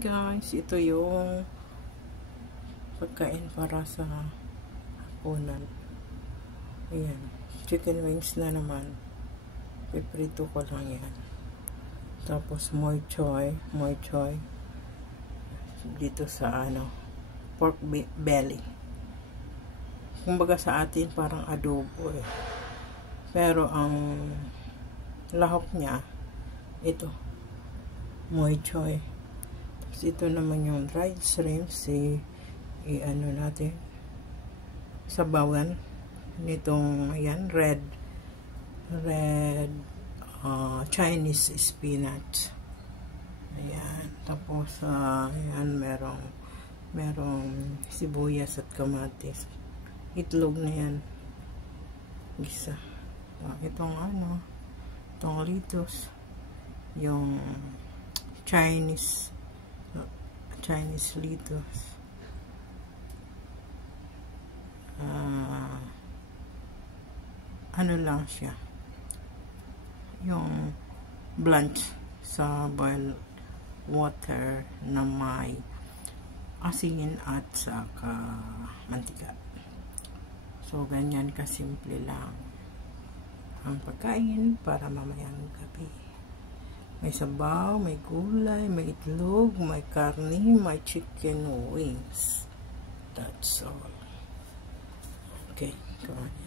Guys, ito yung pagkain para sa hapunan. Ayan, chicken wings na naman. Piprito ko lang yan. Tapos moi choy dito sa pork belly. Kumbaga sa atin parang adobo eh. Pero ang lahok niya ito, moi choy. Ito naman yung dried shrimps, i-ano natin, sabawan nitong, ayan, red Chinese spinach. Ayan, tapos, ayan, merong sibuyas at kamatis. Itlog na yan. Gisa. Itong lettuce, yung Chinese lettuce. Ano lang siya, yung blanch sa boiled water na may asin at saka mantika. So ganyan kasimple lang ang pagkain para mamayang gabi. May sabaw, may gulay, may itlog, may karne, may chicken wings. That's all. Okay, come on.